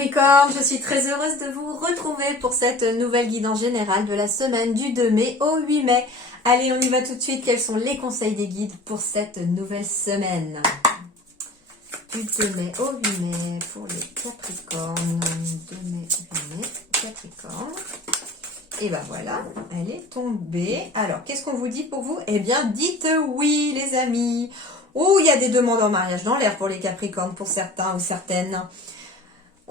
Capricorne, je suis très heureuse de vous retrouver pour cette nouvelle guidance générale de la semaine du 2 mai au 8 mai. Allez, on y va tout de suite. Quels sont les conseils des guides pour cette nouvelle semaine? Du 2 mai au 8 mai pour les Capricornes. 2 mai, 8 mai, Capricorne. Et ben voilà, elle est tombée. Alors, qu'est-ce qu'on vous dit pour vous? Eh bien, dites oui, les amis. Oh, il y a des demandes en mariage dans l'air pour les Capricornes, pour certains ou certaines.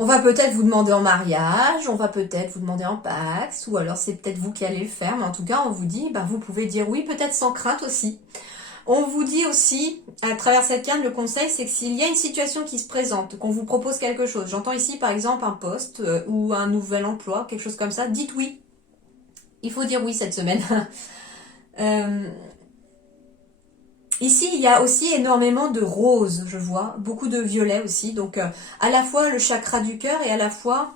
On va peut-être vous demander en mariage, on va peut-être vous demander en Pax, ou alors c'est peut-être vous qui allez le faire, mais en tout cas, on vous dit, bah, vous pouvez dire oui, peut-être sans crainte aussi. On vous dit aussi, à travers cette carte, le conseil, c'est que s'il y a une situation qui se présente, qu'on vous propose quelque chose, j'entends ici par exemple un poste ou un nouvel emploi, quelque chose comme ça, dites oui. Il faut dire oui cette semaine. Ici, il y a aussi énormément de roses, je vois, beaucoup de violets aussi. Donc, à la fois le chakra du cœur et à la fois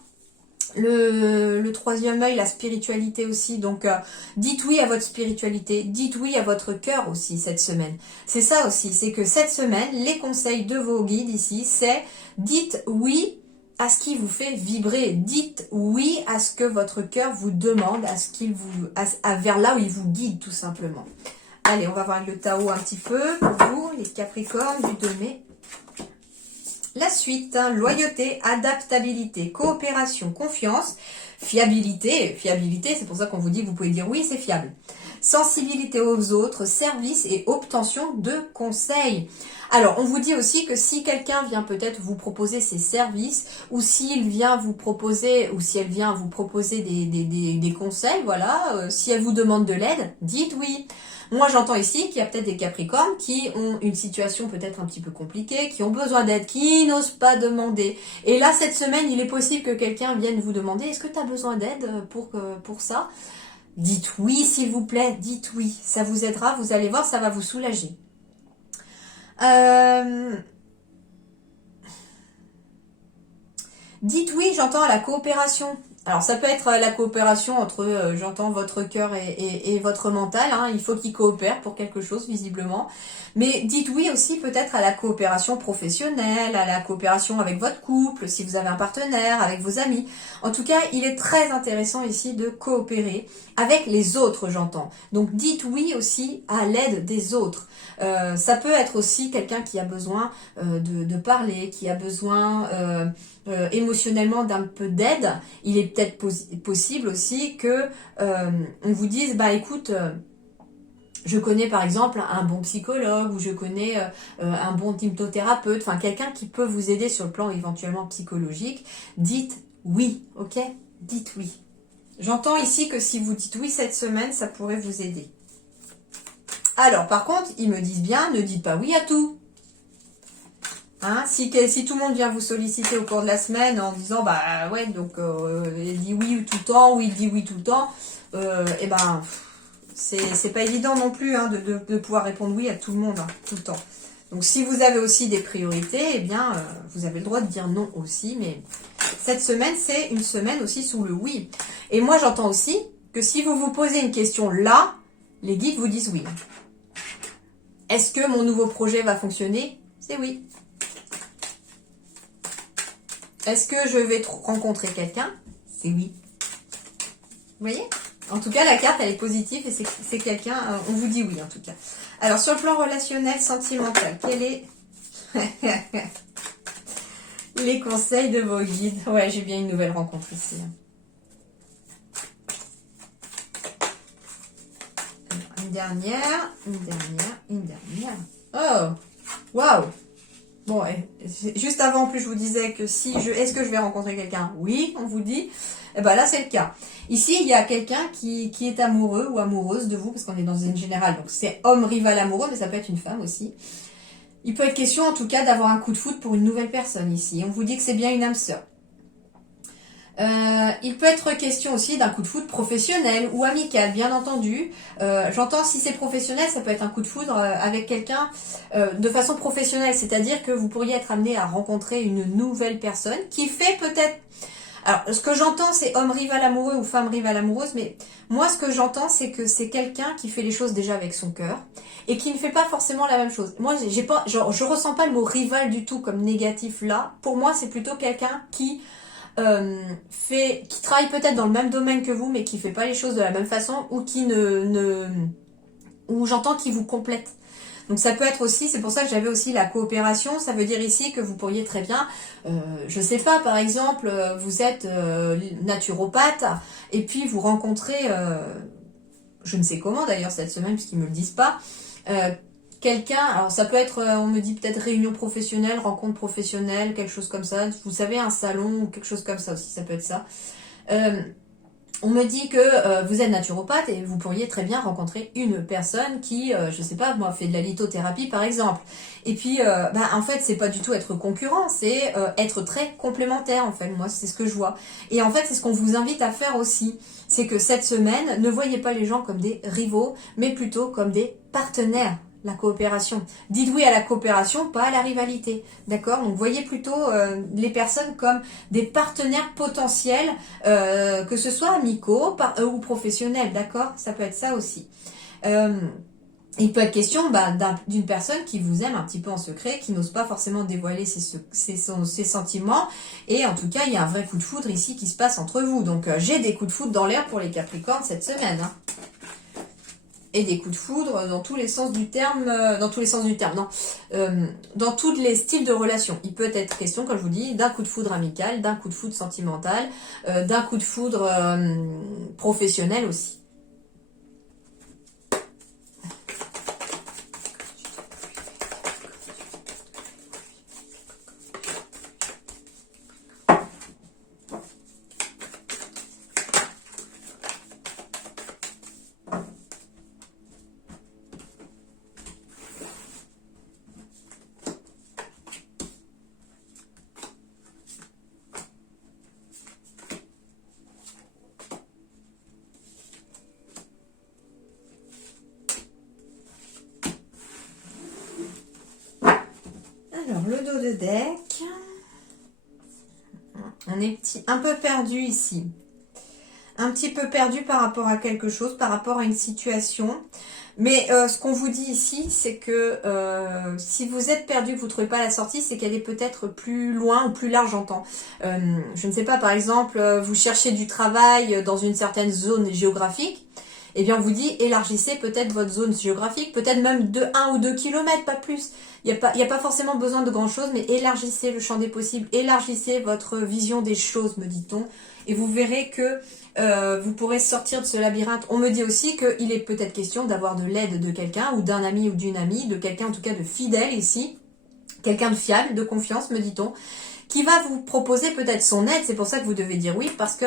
le troisième œil, la spiritualité aussi. Donc, dites oui à votre spiritualité, dites oui à votre cœur aussi cette semaine. C'est ça aussi, c'est que cette semaine, les conseils de vos guides ici, c'est dites oui à ce qui vous fait vibrer. Dites oui à ce que votre cœur vous demande, à ce qu'il vous, vers là où il vous guide tout simplement. Allez, on va voir le tarot un petit peu pour vous, les Capricornes du 2 mai. La suite, hein, loyauté, adaptabilité, coopération, confiance, fiabilité. Fiabilité, c'est pour ça qu'on vous dit que vous pouvez dire oui, c'est fiable. Sensibilité aux autres, service et obtention de conseils. Alors, on vous dit aussi que si quelqu'un vient peut-être vous proposer ses services, ou s'il vient vous proposer, ou si elle vient vous proposer des conseils, voilà, si elle vous demande de l'aide, dites oui. Moi, j'entends ici qu'il y a peut-être des Capricornes qui ont une situation peut-être un petit peu compliquée, qui ont besoin d'aide, qui n'osent pas demander. Et là, cette semaine, il est possible que quelqu'un vienne vous demander, est-ce que tu as besoin d'aide pour ça? Dites oui, s'il vous plaît, dites oui. Ça vous aidera, vous allez voir, ça va vous soulager. Dites oui, j'entends à la coopération. Alors, ça peut être la coopération entre, j'entends, votre cœur et votre mental. Hein. Il faut qu'ils coopèrent pour quelque chose, visiblement. Mais dites oui aussi peut-être à la coopération professionnelle, à la coopération avec votre couple, si vous avez un partenaire, avec vos amis. En tout cas, il est très intéressant ici de coopérer avec les autres, j'entends. Donc, dites oui aussi à l'aide des autres. Ça peut être aussi quelqu'un qui a besoin de parler, qui a besoin émotionnellement d'un peu d'aide. Il est peut-être possible aussi que on vous dise, bah écoute, je connais par exemple un bon psychologue ou je connais un bon hypnothérapeute, enfin quelqu'un qui peut vous aider sur le plan éventuellement psychologique. Dites oui, ok? Dites oui. J'entends ici que si vous dites oui cette semaine, ça pourrait vous aider. Alors, par contre, ils me disent bien, ne dites pas oui à tout. Hein, si tout le monde vient vous solliciter au cours de la semaine en disant, bah ouais, donc il dit oui tout le temps, ou il dit oui tout le temps, et ben, c'est pas évident non plus hein, de pouvoir répondre oui à tout le monde, hein, tout le temps. Donc, si vous avez aussi des priorités, eh bien, vous avez le droit de dire non aussi, mais cette semaine, c'est une semaine aussi sous le oui. Et moi, j'entends aussi que si vous vous posez une question là, les guides vous disent oui. Est-ce que mon nouveau projet va fonctionner? C'est oui. Est-ce que je vais rencontrer quelqu'un? C'est oui. Vous voyez? En tout cas, la carte, elle est positive et c'est quelqu'un, on vous dit oui en tout cas. Alors, sur le plan relationnel, sentimental, quel est les conseils de vos guides? Ouais, j'ai bien une nouvelle rencontre ici. Une dernière. Oh, waouh! Bon, juste avant, en plus, je vous disais que est-ce que je vais rencontrer quelqu'un? Oui, on vous dit. Et ben là, c'est le cas. Ici, il y a quelqu'un qui est amoureux ou amoureuse de vous, parce qu'on est dans une générale. Donc, c'est homme rival amoureux, mais ça peut être une femme aussi. Il peut être question, en tout cas, d'avoir un coup de foudre pour une nouvelle personne ici. On vous dit que c'est bien une âme sœur. Il peut être question aussi d'un coup de foudre professionnel ou amical, bien entendu. J'entends si c'est professionnel, ça peut être un coup de foudre avec quelqu'un de façon professionnelle, c'est-à-dire que vous pourriez être amené à rencontrer une nouvelle personne qui fait peut-être... Alors, ce que j'entends, c'est homme rival amoureux ou femme rival amoureuse, mais moi, ce que j'entends, c'est que c'est quelqu'un qui fait les choses déjà avec son cœur et qui ne fait pas forcément la même chose. Moi, je ressens pas le mot rival du tout comme négatif là. Pour moi, c'est plutôt quelqu'un qui qui travaille peut-être dans le même domaine que vous, mais qui fait pas les choses de la même façon, ou qui ou j'entends qui vous complète. Donc ça peut être aussi, c'est pour ça que j'avais aussi la coopération, ça veut dire ici que vous pourriez très bien, je sais pas, par exemple, vous êtes naturopathe, et puis vous rencontrez, je ne sais comment d'ailleurs cette semaine, puisqu'ils me le disent pas, quelqu'un, alors ça peut être, on me dit peut-être réunion professionnelle, rencontre professionnelle, quelque chose comme ça, vous savez, un salon ou quelque chose comme ça aussi, ça peut être ça. On me dit que vous êtes naturopathe et vous pourriez très bien rencontrer une personne qui, je sais pas, moi, fait de la lithothérapie par exemple. Et puis, en fait, c'est pas du tout être concurrent, c'est être très complémentaire en fait. Moi, c'est ce que je vois. Et en fait, c'est ce qu'on vous invite à faire aussi. C'est que cette semaine, ne voyez pas les gens comme des rivaux, mais plutôt comme des partenaires. La coopération. Dites oui à la coopération, pas à la rivalité. D'accord? Donc voyez plutôt les personnes comme des partenaires potentiels, que ce soit amicaux ou professionnels. D'accord? Ça peut être ça aussi. Il peut être question d'une personne qui vous aime un petit peu en secret, qui n'ose pas forcément dévoiler ses sentiments. Et en tout cas, il y a un vrai coup de foudre ici qui se passe entre vous. Donc j'ai des coups de foudre dans l'air pour les Capricornes cette semaine. Hein. Et des coups de foudre dans tous les sens du terme, dans tous les styles de relations. Il peut être question, comme je vous dis, d'un coup de foudre amical, d'un coup de foudre sentimental, d'un coup de foudre professionnel aussi. Alors, le dos de deck. On est un peu perdu ici. Un petit peu perdu par rapport à quelque chose, par rapport à une situation. Mais ce qu'on vous dit ici, c'est que si vous êtes perdu, que vous ne trouvez pas la sortie, c'est qu'elle est peut-être plus loin ou plus large, j'entends. Je ne sais pas, par exemple, vous cherchez du travail dans une certaine zone géographique. Eh bien, on vous dit, élargissez peut-être votre zone géographique, peut-être même de 1 ou 2 kilomètres, pas plus. Il n'y a pas forcément besoin de grand-chose, mais élargissez le champ des possibles, élargissez votre vision des choses, me dit-on. Et vous verrez que vous pourrez sortir de ce labyrinthe. On me dit aussi qu'il est peut-être question d'avoir de l'aide de quelqu'un, ou d'un ami ou d'une amie, de quelqu'un en tout cas de fidèle ici, quelqu'un de fiable, de confiance, me dit-on, qui va vous proposer peut-être son aide. C'est pour ça que vous devez dire oui, parce que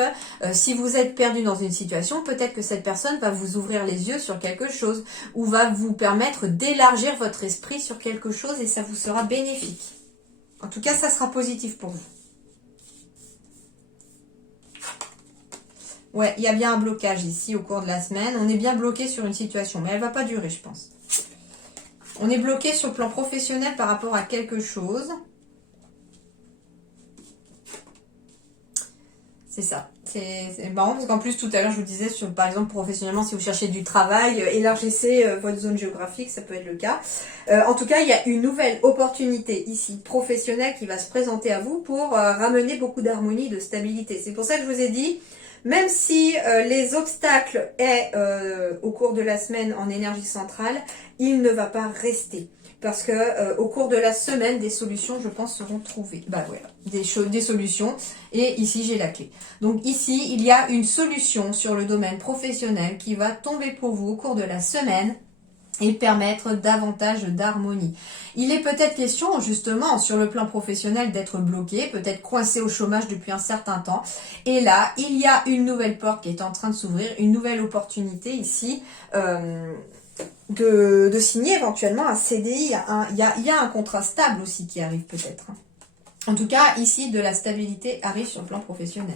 si vous êtes perdu dans une situation, peut-être que cette personne va vous ouvrir les yeux sur quelque chose, ou va vous permettre d'élargir votre esprit sur quelque chose, et ça vous sera bénéfique. En tout cas, ça sera positif pour vous. Ouais, il y a bien un blocage ici au cours de la semaine. On est bien bloqué sur une situation, mais elle ne va pas durer, je pense. On est bloqué sur le plan professionnel par rapport à quelque chose. C'est ça. C'est marrant parce qu'en plus, tout à l'heure, je vous disais, par exemple, professionnellement, si vous cherchez du travail, élargissez votre zone géographique, ça peut être le cas. En tout cas, il y a une nouvelle opportunité ici, professionnelle, qui va se présenter à vous pour ramener beaucoup d'harmonie, de stabilité. C'est pour ça que je vous ai dit, même si les obstacles est au cours de la semaine en énergie centrale, il ne va pas rester. Parce que au cours de la semaine, des solutions, je pense, seront trouvées. Bah voilà, des solutions. Et ici, j'ai la clé. Donc ici, il y a une solution sur le domaine professionnel qui va tomber pour vous au cours de la semaine et permettre davantage d'harmonie. Il est peut-être question, justement, sur le plan professionnel, d'être bloqué, peut-être coincé au chômage depuis un certain temps. Et là, il y a une nouvelle porte qui est en train de s'ouvrir, une nouvelle opportunité ici, de signer éventuellement un CDI. Il y a un contrat stable aussi qui arrive peut-être. En tout cas, ici, de la stabilité arrive sur le plan professionnel.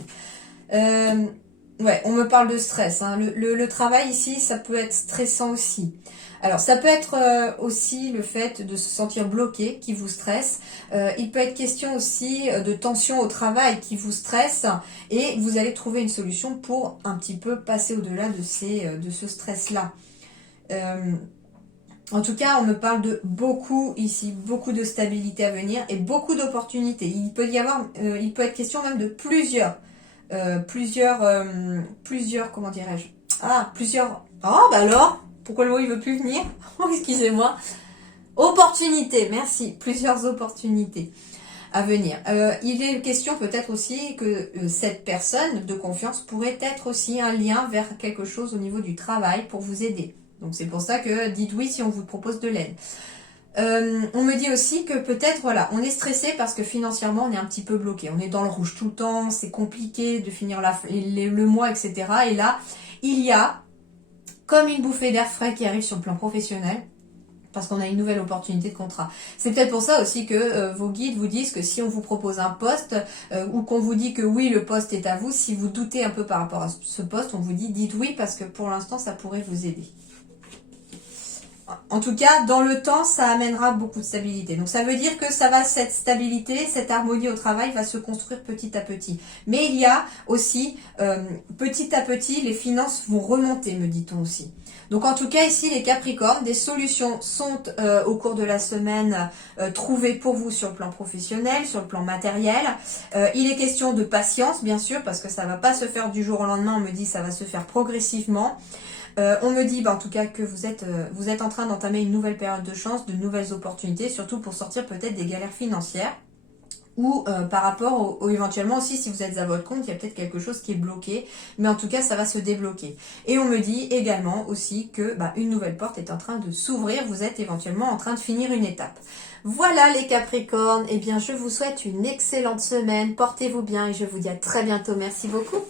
Ouais, on me parle de stress. Hein. Le travail ici, ça peut être stressant aussi. Alors, ça peut être aussi le fait de se sentir bloqué qui vous stresse. Il peut être question aussi de tension au travail qui vous stresse. Et vous allez trouver une solution pour un petit peu passer au-delà de ce stress-là. En tout cas, on me parle de beaucoup ici, beaucoup de stabilité à venir et beaucoup d'opportunités. Il peut y avoir, il peut être question même de plusieurs, comment dirais-je? Ah, plusieurs. Oh, bah alors, pourquoi le mot il veut plus venir? Oh, excusez-moi. Opportunités, merci. Plusieurs opportunités à venir. Il est question peut-être aussi que cette personne de confiance pourrait être aussi un lien vers quelque chose au niveau du travail pour vous aider. Donc c'est pour ça que dites oui si on vous propose de l'aide. On me dit aussi que peut-être, voilà, on est stressé parce que financièrement on est un petit peu bloqué. On est dans le rouge tout le temps, c'est compliqué de finir le mois, etc. Et là, il y a comme une bouffée d'air frais qui arrive sur le plan professionnel, parce qu'on a une nouvelle opportunité de contrat. C'est peut-être pour ça aussi que vos guides vous disent que si on vous propose un poste ou qu'on vous dit que oui, le poste est à vous, si vous doutez un peu par rapport à ce poste, on vous dit dites oui parce que pour l'instant, ça pourrait vous aider. En tout cas, dans le temps, ça amènera beaucoup de stabilité. Donc ça veut dire que cette stabilité, cette harmonie au travail va se construire petit à petit. Mais il y a aussi, petit à petit, les finances vont remonter, me dit-on aussi. Donc en tout cas, ici, les Capricornes, des solutions sont au cours de la semaine trouvées pour vous sur le plan professionnel, sur le plan matériel. Il est question de patience, bien sûr, parce que ça ne va pas se faire du jour au lendemain. On me dit ça va se faire progressivement. On me dit en tout cas que vous êtes en train d'entamer une nouvelle période de chance, de nouvelles opportunités, surtout pour sortir peut-être des galères financières. Ou par rapport éventuellement aussi si vous êtes à votre compte, il y a peut-être quelque chose qui est bloqué, mais en tout cas ça va se débloquer. Et on me dit également aussi que une nouvelle porte est en train de s'ouvrir, vous êtes éventuellement en train de finir une étape. Voilà les Capricornes, eh bien je vous souhaite une excellente semaine, portez-vous bien et je vous dis à très bientôt, merci beaucoup.